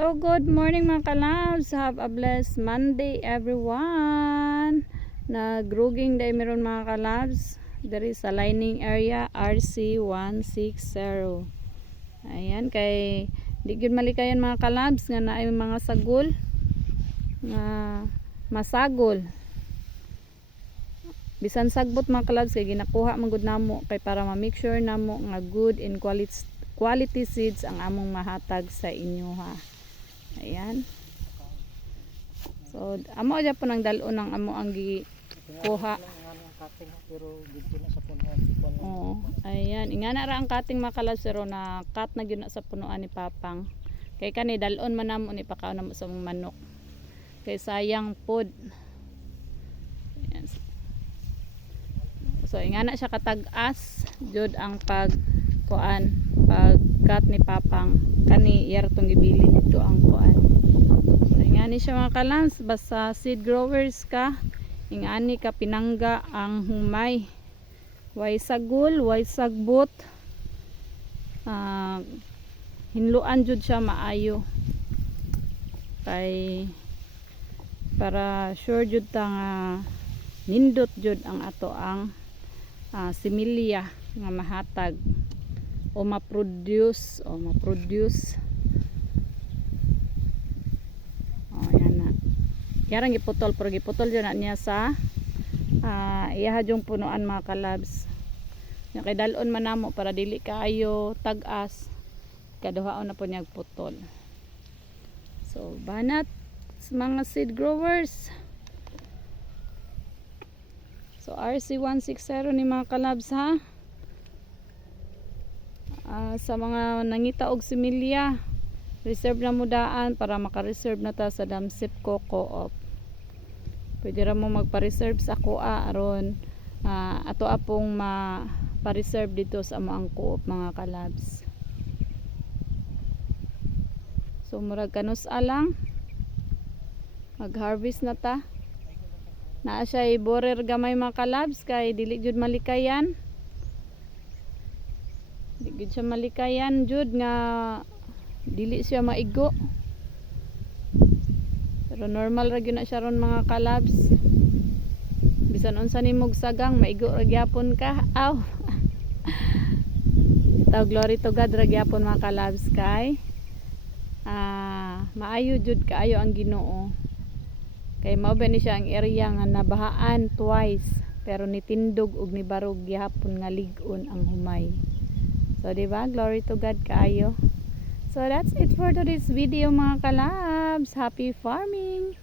So good morning mga kalabs. Have a blessed Monday everyone. Nagruging day meron mga kalabs. There is a lining area RC160. Ayan kay di gyud malikayan mga kalabs nga naay mga sagol nga masagol. Bisan sagbot mga kalabs kay ginakuha man gud namo kay para ma-make sure namo nga good in quality seeds ang among mahatag sa inyo ha. Ayan. So amo aja po nang dalon ng amo ang gikuha. Oh, ayan, ingana ra ang kating mga kalabs pero na cut na gyud na sa punuan ni Papang. Kay kani dalon man namo ni pakaon namo sa mga manok. Kay sayang pod. Ayan. So ingana siya katag-as jud ang pag cut ni Papang. Kani iyar tong gibili nito ang kuan. So ingani siya mga kalabs basta seed growers ka, ingani ka pinangga ang humay. Way sagol, way sagbot. Hinluan jud siya maayo. Kay para sure jud ta nga nindot jud ang ato ang similya nga mahatag o ma-produce yan na yarang giputol pero giputol dyan na niya sa iyaha yung punuan mga kalabs yung kay dalon man namo para dili kaayo tag-as kaduhaon na po niya putol. So banat mga seed growers. So RC160 ni mga kalabs ha. Sa mga nangita og similya reserve na mudaan para maka-reserve na ta sa Damsip Co-op. Pwede ra mo magpa-reserve sa kuha aron ato apong pa-reserve dito sa among co-op mga kalabs. So murag kanus alang mag-harvest na ta. Naa siya borer gamay mga kalabs kay dili jud malikayan. Dili siya malikayan jud nga dili siya maigo. Pero normal ra gyud na siya ron mga kalabs. Bisan unsa nimog sagang maigo ra gyapon ka. Aw. Taw glory to God ra gyapon mga kalabs kay maayo jud kaayo ang Ginoo. Kay mao ba ni siya ang area nga nabahaan twice pero nitindog og nibarog gyapon nga lig-on ang humay. So diba, glory to God kaayo. So that's it for today's video mga kalabs. Happy farming!